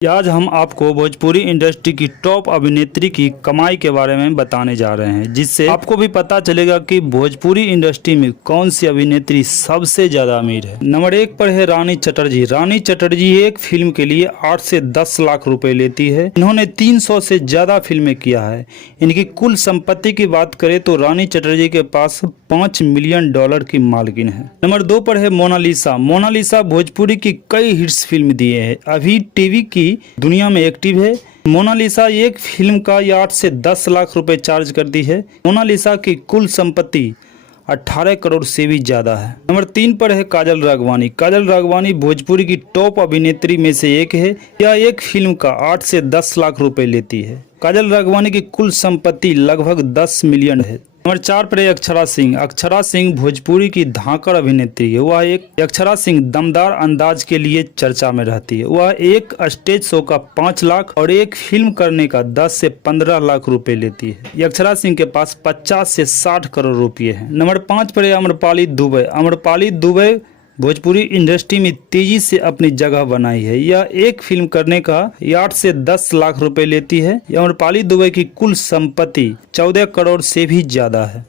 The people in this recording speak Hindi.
आज हम आपको भोजपुरी इंडस्ट्री की टॉप अभिनेत्री की कमाई के बारे में बताने जा रहे हैं, जिससे आपको भी पता चलेगा कि भोजपुरी इंडस्ट्री में कौन सी अभिनेत्री सबसे ज्यादा अमीर है। नंबर 1 पर है रानी चटर्जी। रानी चटर्जी एक फिल्म के लिए 8 से 10 लाख रुपए लेती है। इन्होंने 300 से ज्यादा फिल्में किया है। इनकी कुल संपत्ति की बात करें तो रानी चटर्जी के पास $5 मिलियन की मालकिन है। नंबर 2 पर है मोनालिसा। मोनालिसा भोजपुरी की कई हिट्स फिल्म दिए हैं, अभी टीवी की दुनिया में एक्टिव है। मोनालिसा एक फिल्म का 8 से 10 लाख रुपए चार्ज करती है। मोनालिसा की कुल संपत्ति 18 करोड़ से भी ज्यादा है। नंबर 3 पर है काजल राघवानी। काजल राघवानी भोजपुरी की टॉप अभिनेत्री में से एक है। यह एक फिल्म का 8 से 10 लाख रुपए लेती है। काजल राघवानी की कुल संपत्ति लगभग 10 मिलियन है। नंबर 4 पर है अक्षरा सिंह। अक्षरा सिंह भोजपुरी की धाकड़ अभिनेत्री है। अक्षरा सिंह दमदार अंदाज के लिए चर्चा में रहती है। वह एक स्टेज शो का 5 लाख और एक फिल्म करने का 10 से 15 लाख रुपए लेती है। अक्षरा सिंह के पास 50 से 60 करोड़ रुपए है। नंबर 5 पर है अम्रपाली दुबे। अम्रपाली दुबे भोजपुरी इंडस्ट्री में तेजी से अपनी जगह बनाई है। यह एक फिल्म करने का 8 से 10 लाख रुपए लेती है। अम्रपाली दुबे की कुल संपत्ति 14 करोड़ से भी ज्यादा है।